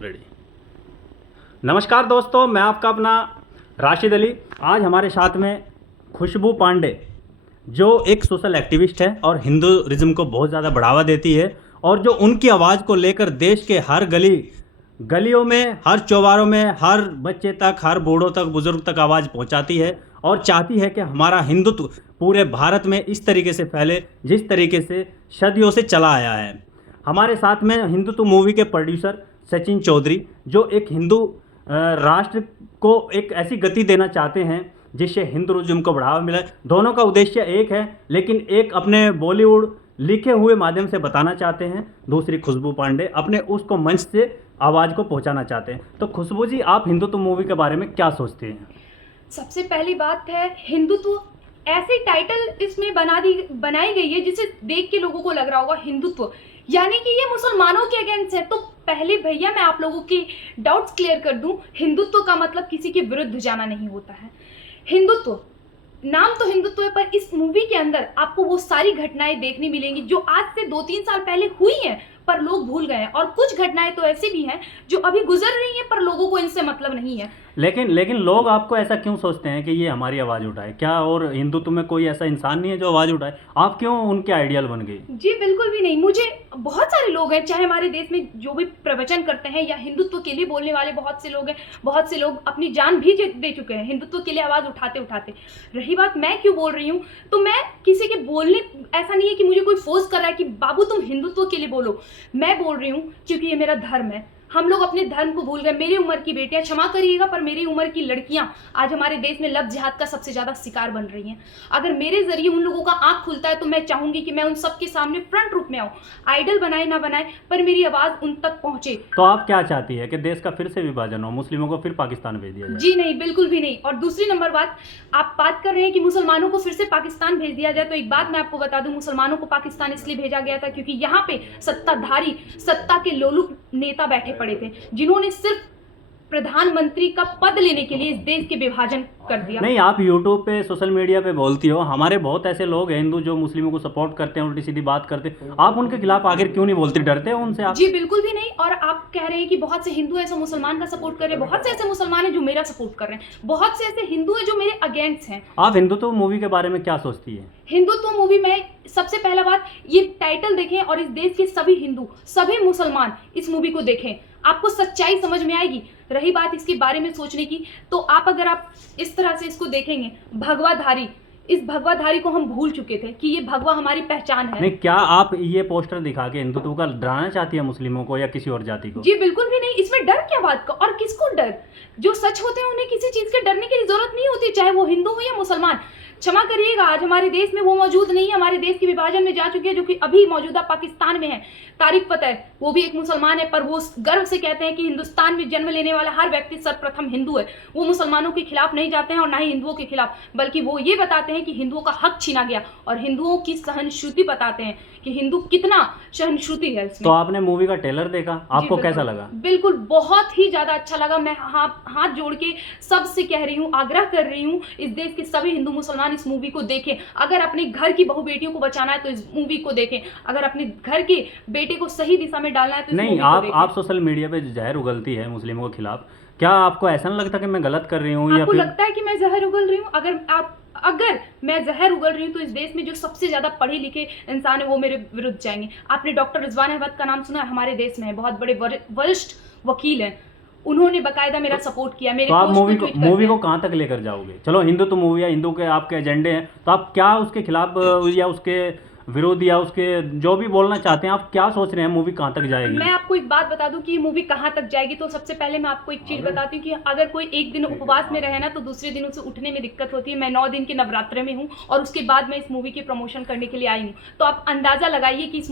Ready. नमस्कार दोस्तों, मैं आपका अपना राशिद अली। आज हमारे साथ में खुशबू पांडे, जो एक सोशल एक्टिविस्ट है और हिंदुइज्म को बहुत ज़्यादा बढ़ावा देती है, और जो उनकी आवाज़ को लेकर देश के हर गलियों में, हर चौबारों में, हर बच्चे तक, हर बूढ़ों तक, बुजुर्ग तक आवाज़ पहुंचाती है और चाहती है कि हमारा हिंदुत्व पूरे भारत में इस तरीके से फैले जिस तरीके से सदियों से चला आया है। हमारे साथ में हिंदुत्व मूवी के प्रोड्यूसर सचिन चौधरी, जो एक हिंदू राष्ट्र को एक ऐसी गति देना चाहते हैं जिससे हिंदुइज्म को बढ़ावा मिले। दोनों का उद्देश्य एक है, लेकिन एक अपने बॉलीवुड लिखे हुए माध्यम से बताना चाहते हैं, दूसरी खुशबू पांडे अपने उसको मंच से आवाज़ को पहुंचाना चाहते हैं। तो खुशबू जी, आप हिंदुत्व मूवी के बारे में क्या सोचते हैं? सबसे पहली बात है, हिंदुत्व ऐसे टाइटल इसमें बनाई गई है जिसे देख के लोगों को लग रहा होगा हिंदुत्व यानी कि ये मुसलमानों के अगेंस्ट है। तो पहले भैया मैं आप लोगों के डाउट्स क्लियर कर दूं, हिंदुत्व का मतलब किसी के विरुद्ध जाना नहीं होता है। हिंदुत्व नाम तो हिंदुत्व है, पर इस मूवी के अंदर आपको वो सारी घटनाएं देखने मिलेंगी जो आज से 2-3 साल पहले हुई हैं पर लोग भूल गए हैं, और कुछ घटनाएं तो ऐसी भी हैं जो अभी गुजर रही हैं पर लोगों को इनसे मतलब नहीं है। लेकिन लोग आपको ऐसा क्यों सोचते हैं कि ये हमारी आवाज़ उठाए? क्या और हिंदुत्व में कोई ऐसा इंसान नहीं है जो आवाज़ उठाए? आप क्यों उनके आइडियल बन गई? जी बिल्कुल भी नहीं। मुझे बहुत सारे लोग हैं, चाहे हमारे देश में जो भी प्रवचन करते हैं या हिंदुत्व के लिए बोलने वाले बहुत से लोग हैं, बहुत से लोग अपनी जान भी दे चुके हैं हिंदुत्व के लिए आवाज़ उठाते उठाते। रही बात मैं क्यों बोल रही हूँ, तो मैं किसी के बोलने, ऐसा नहीं है कि मुझे कोई फोर्स कर रहा है कि बाबू तुम हिंदुत्व के लिए बोलो। मैं बोल रही हूँ क्योंकि ये मेरा धर्म है। हम लोग अपने धर्म को भूल गए। मेरी उम्र की बेटियां, क्षमा करिएगा पर मेरी उम्र की लड़कियां आज हमारे देश में लव जिहाद का सबसे ज्यादा शिकार बन रही हैं। अगर मेरे जरिए उन लोगों का आंख खुलता है तो मैं चाहूंगी कि मैं उन सबके सामने फ्रंट रूप में आऊं। आइडल बनाए ना बनाए, पर मेरी आवाज उन तक पहुंचे। तो आप क्या चाहती है कि देश का फिर से विभाजन हो, मुस्लिमों को फिर पाकिस्तान भेज दिया जाए? जी नहीं, बिल्कुल भी नहीं। और दूसरी नंबर बात, आप बात कर रहे हैं कि मुसलमानों को फिर से पाकिस्तान भेज दिया जाए, तो एक बात मैं आपको बता दूं, मुसलमानों को पाकिस्तान इसलिए भेजा गया था क्योंकि यहाँ पे सत्ताधारी, सत्ता के लोलुप नेता बैठे पड़े थे जिन्होंने सिर्फ प्रधानमंत्री का पद लेने के लिए इस देश के विभाजन कर दिया। नहीं, आप यूट्यूब पे, सोशल मीडिया पे बोलती हो, हमारे बहुत ऐसे लोग हैं हिंदू जो मुस्लिमों को सपोर्ट करते हैं, उल्टी सीधी बात करते हैं, आप उनके खिलाफ आखिर क्यों नहीं बोलती? डरते हो उनसे आप? जी बिल्कुल भी नहीं। और आप कह रहे हैं कि बहुत से हिंदू ऐसे मुसलमान का सपोर्ट कर रहे हैं, बहुत से ऐसे मुसलमान हैं जो मेरा सपोर्ट कर रहे हैं, बहुत से ऐसे हिंदू हैं जो मेरे अगेंस्ट हैं। आप हिंदुत्व मूवी के बारे में क्या सोचती है? हिंदुत्व मूवी में सबसे पहला बात, ये टाइटल देखें और इस देश के सभी हिंदू, सभी मुसलमान इस मूवी को देखें, आपको सच्चाई समझ में आएगी। रही बात इसके बारे में सोचने की, तो अगर आप इस तरह से इसको देखेंगे, भगवाधारी, इस भगवाधारी को हम भूल चुके थे कि ये भगवा हमारी पहचान है। नहीं, क्या आप ये पोस्टर दिखा के हिंदुत्व का डराना चाहती है मुस्लिमों को या किसी और जाति को? जी बिल्कुल भी नहीं। इसमें डर क्या बात का, और किसको डर? जो सच होते हैं उन्हें किसी चीज के डरने की जरूरत नहीं होती, चाहे वो हिंदू हो या मुसलमान। क्षमा करिएगा, आज हमारे देश में वो मौजूद नहीं है, हमारे देश के विभाजन में जा चुकी है, जो कि अभी मौजूदा पाकिस्तान में है। तारिक फतेह, वो भी एक मुसलमान है, पर वो गर्व से कहते हैं कि हिंदुस्तान में जन्म लेने वाला हर व्यक्ति सर्वप्रथम हिंदू है। वो मुसलमानों के खिलाफ नहीं जाते हैं और ना ही हिंदुओं के खिलाफ, बल्कि वो ये बताते हैं कि हिंदुओं का हक छीना गया, और हिंदुओं की सहिष्णुता बताते हैं कि हिंदू कितना सहिष्णुता है इसमें। तो आपने मूवी का ट्रेलर देखा, आपको कैसा लगा? बिल्कुल बहुत ही ज्यादा अच्छा लगा। मैं हाथ जोड़ के सबसे कह रही हूँ, आग्रह कर रही हूँ, इस देश के सभी हिंदू मुसलमान इस मूवी को देखें। अगर अपने घर की बहू बेटियों को बचाना है तो इस मूवी को देखें, अगर अपने घर के बेटे को सही दिशा में डालना है तो इस नहीं, मूवी को देखें। आप सोशल मीडिया पे जहर उगलती है मुस्लिमों के खिलाफ, क्या आपको ऐसा नहीं लगता कि मैं गलत कर रही हूँ? या आपको फिर लगता है कि मैं जहर उगल रही हूँ? अगर मैं जहर उगल रही हूँ तो इस देश में जो सबसे ज्यादा पढ़े लिखे इंसान है वो मेरे विरुद्ध जाएंगे। आपने डॉक्टर रिजवान अहमद का नाम सुना है? हमारे देश में है, बहुत बड़े वरिष्ठ वकील हैं, उन्होंने बकायदा मेरा सपोर्ट किया। मेरे तो आप मूवी को हैं। कहाँ तक लेकर जाओगे? चलो, हिंदू तो मूवी है, हिंदू के आपके एजेंडे हैं, तो आप क्या उसके खिलाफ या उसके विरोध या उसके जो भी बोलना चाहते हैं, आप क्या सोच रहे हैं? मूवी कहाँ तक जाएगी? मैं आपको एक बात बता दूं कि ये मूवी कहाँ तक जाएगी। तो सबसे पहले मैं आपको एक चीज बताती हूँ कि अगर कोई एक दिन उपवास में रहे ना, तो दूसरे दिन उसे उठने में दिक्कत होती है। मैं 9 दिन के नवरात्रे में हूँ और उसके बाद मैं इस मूवी की प्रमोशन करने के लिए आई हूँ। तो आप अंदाजा लगाइए कि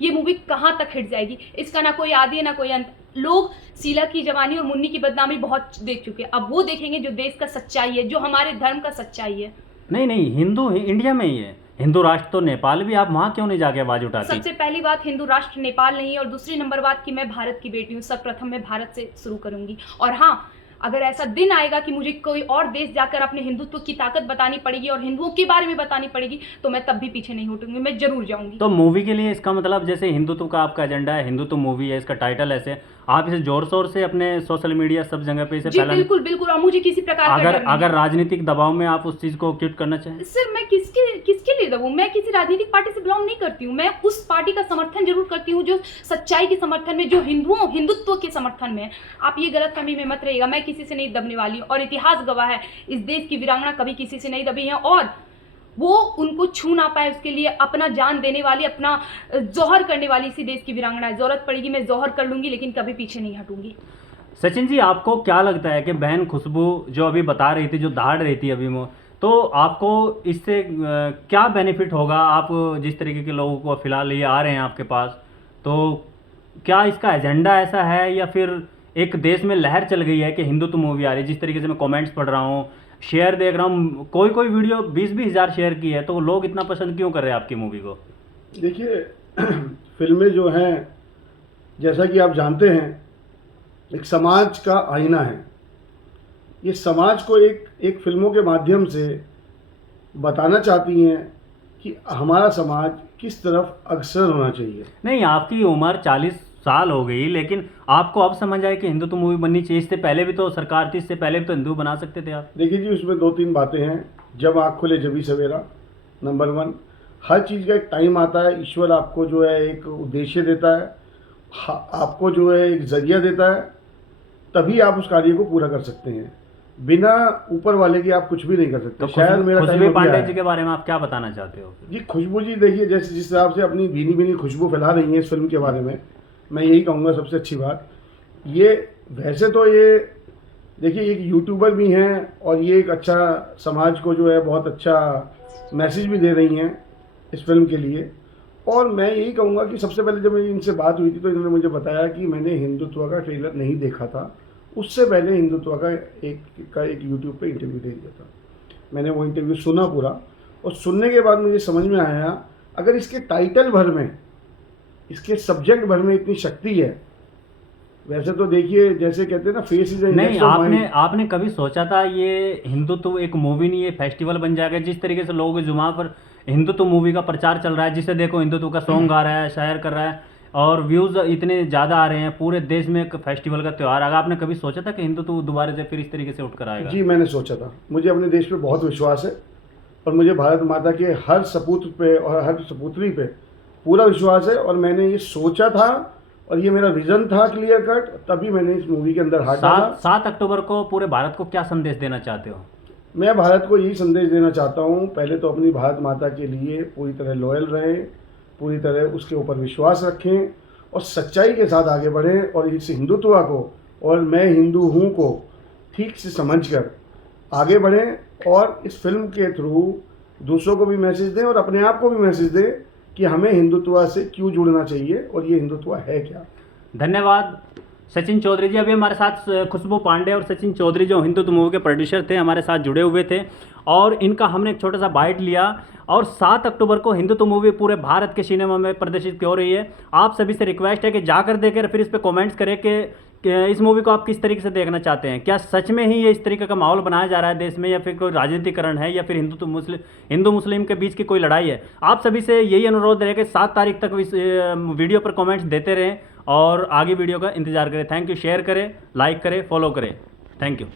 ये मूवी कहाँ तक हिट जाएगी। इसका ना कोई आदि है ना कोई अंत। लोग शीला की जवानी और मुन्नी की बदनामी बहुत देख चुके हैं, अब वो देखेंगे जो देश का सच्चाई है, जो हमारे धर्म का सच्चाई है। नहीं, हिंदू इंडिया में ही है, हिंदू राष्ट्र तो नेपाल भी, आप वहाँ क्यों नहीं जाके आवाज उठाती? सबसे पहली बात, हिंदू राष्ट्र नेपाल नहीं है, और दूसरी नंबर बात कि मैं भारत की बेटी हूँ। सर्वप्रथम मैं भारत से शुरू करूंगी, और हाँ, अगर ऐसा दिन आएगा कि मुझे कोई और देश जाकर अपने हिंदुत्व की ताकत बतानी पड़ेगी और हिंदुओं के बारे में बतानी पड़ेगी, तो मैं तब भी पीछे नहीं हटूंगी, मैं जरूर जाऊंगी। तो मूवी के लिए इसका मतलब, जैसे हिंदुत्व का आपका एजेंडा है, हिंदुत्व मूवी है, इसका टाइटल ऐसे, आप इसे जोर शोर से अपने सोशल मीडिया सब जगह पे इसे जी फैलाने, बिल्कुल बिल्कुल, और मुझे किसी प्रकार का अगर डर नहीं अगर है। राजनीतिक दबाव में आप उस चीज को क्विट करना चाहें? सर मैं किसके लिए दबूं? मैं किसी राजनीतिक पार्टी से बिलोंग नहीं करती हूँ। मैं उस पार्टी का समर्थन जरूर करती हूँ जो सच्चाई के समर्थन में, जो हिंदुत्व के समर्थन में है। आप ये गलतफहमी में मत रहिएगा, मैं किसी से नहीं दबने वाली हूँ, और इतिहास गवाह है, इस देश की वीरांगना कभी किसी से नहीं दबी है, और वो उनको छू ना पाए उसके लिए अपना जान देने वाली, अपना जौहर करने वाली इसी देश की वीरांगना है। जरूरत पड़ेगी मैं जौहर कर लूंगी, लेकिन कभी पीछे नहीं हटूंगी। सचिन जी, आपको क्या लगता है कि बहन खुशबू जो अभी बता रही थी, जो दहाड़ रही थी अभी तो आपको इससे क्या बेनिफिट होगा? आप जिस तरीके के लोगों को फिलहाल ये आ रहे हैं आपके पास, तो क्या इसका एजेंडा ऐसा है, या फिर एक देश में लहर चल गई है कि हिंदुत्व मूवी आ रही है? जिस तरीके से मैं कमेंट्स पढ़ रहा हूँ, शेयर देख रहा हूँ, कोई वीडियो 20-20 हज़ार शेयर की है, तो लोग इतना पसंद क्यों कर रहे हैं आपकी मूवी को? देखिए फिल्में जो हैं, जैसा कि आप जानते हैं, एक समाज का आईना है। ये समाज को एक फिल्मों के माध्यम से बताना चाहती हैं कि हमारा समाज किस तरफ अग्रसर होना चाहिए। नहीं, आपकी उम्र 40 साल हो गई, लेकिन आपको अब समझ आए कि हिंदुत्व मूवी बननी चाहिए। इससे पहले भी तो सरकार थी, इससे पहले भी तो हिंदू बना सकते थे आप। देखिए जी, उसमें 2-3 बातें हैं। जब आँख खुले जभी सवेरा, नंबर 1। हर चीज़ का एक टाइम आता है। ईश्वर आपको जो है एक उद्देश्य देता है, आपको जो है एक जरिया देता है, तभी आप उस कार्य को पूरा कर सकते हैं। बिना ऊपर वाले की आप कुछ भी नहीं कर सकते। तो शायद मेरा खुशबू टाइम पांडे जी के बारे में आप क्या बताना चाहते हो? जी, खुशबू जी देखिए, जैसे जिस हिसाब से अपनी भीनी भीनी खुशबू फैला रही है इस फिल्म के बारे में, मैं यही कहूँगा सबसे अच्छी बात ये, वैसे तो ये देखिए एक यूट्यूबर भी हैं, और ये एक अच्छा समाज को जो है बहुत अच्छा मैसेज भी दे रही हैं इस फिल्म के लिए। और मैं यही कहूँगा कि सबसे पहले जब मेरी इनसे बात हुई थी तो इन्होंने मुझे बताया कि मैंने हिंदुत्व का ट्रेलर नहीं देखा था, उससे पहले हिंदुत्व का एक यूट्यूब पे इंटरव्यू दे दिया था। मैंने वो इंटरव्यू सुना पूरा, और सुनने के बाद मुझे समझ में आया, अगर इसके टाइटल भर में, इसके सब्जेक्ट भर में इतनी शक्ति है, वैसे तो देखिए जैसे कहते हैं ना, फेस इज नहीं, आपने कभी सोचा था ये हिंदुत्व एक मूवी नहीं, ये फेस्टिवल बन जाएगा? जिस तरीके से लोगों के जुमा पर हिंदुत्व मूवी का प्रचार चल रहा है, जिसे देखो हिंदुत्व का सॉन्ग गा रहा है, शायर कर रहा है, और व्यूज़ इतने ज़्यादा आ रहे हैं, पूरे देश में एक फेस्टिवल का त्यौहार आएगा। आपने कभी सोचा था कि हिंदुत्व दोबारा से फिर इस तरीके से उठकर आएगा? जी, मैंने सोचा था। मुझे अपने देश पे बहुत विश्वास है, और मुझे भारत माता के हर सपूत पे और हर सपूत्री पे पूरा विश्वास है, और मैंने ये सोचा था, और ये मेरा विजन था क्लियर कट, तभी मैंने इस मूवी के अंदर हाथ डाला। 7 अक्टूबर को पूरे भारत को क्या संदेश देना चाहते हो? मैं भारत को यही संदेश देना चाहता हूँ, पहले तो अपनी भारत माता के लिए पूरी तरह लॉयल रहें, पूरी तरह उसके ऊपर विश्वास रखें, और सच्चाई के साथ आगे बढ़ें, और इस हिंदुत्व को और मैं हिंदू हूँ को ठीक से समझकर आगे बढ़ें, और इस फिल्म के थ्रू दूसरों को भी मैसेज दें और अपने आप को भी मैसेज दें कि हमें हिंदुत्व से क्यों जुड़ना चाहिए, और ये हिंदुत्व है क्या। धन्यवाद सचिन चौधरी जी। अभी हमारे साथ खुशबू पांडे और सचिन चौधरी जो हिंदुत्व मूवी के प्रोड्यूसर थे, हमारे साथ जुड़े हुए थे, और इनका हमने एक छोटा सा बाइट लिया। और 7 अक्टूबर को हिंदुत्व मूवी पूरे भारत के सिनेमा में प्रदर्शित हो रही है। आप सभी से रिक्वेस्ट है कि जाकर देखें, फिर इस पर कमेंट्स करें कि इस मूवी को आप किस तरीके से देखना चाहते हैं। क्या सच में ही ये इस तरीके का माहौल बनाया जा रहा है देश में, या फिर कोई राजनीतिकरण है, या फिर हिंदू मुस्लिम के बीच की कोई लड़ाई है? आप सभी से यही अनुरोध रहे कि 7 तारीख तक इस वीडियो पर कमेंट्स देते रहें, और आगे वीडियो का इंतजार करें। Thank you. शेयर करें, लाइक करें, फॉलो करें। Thank you.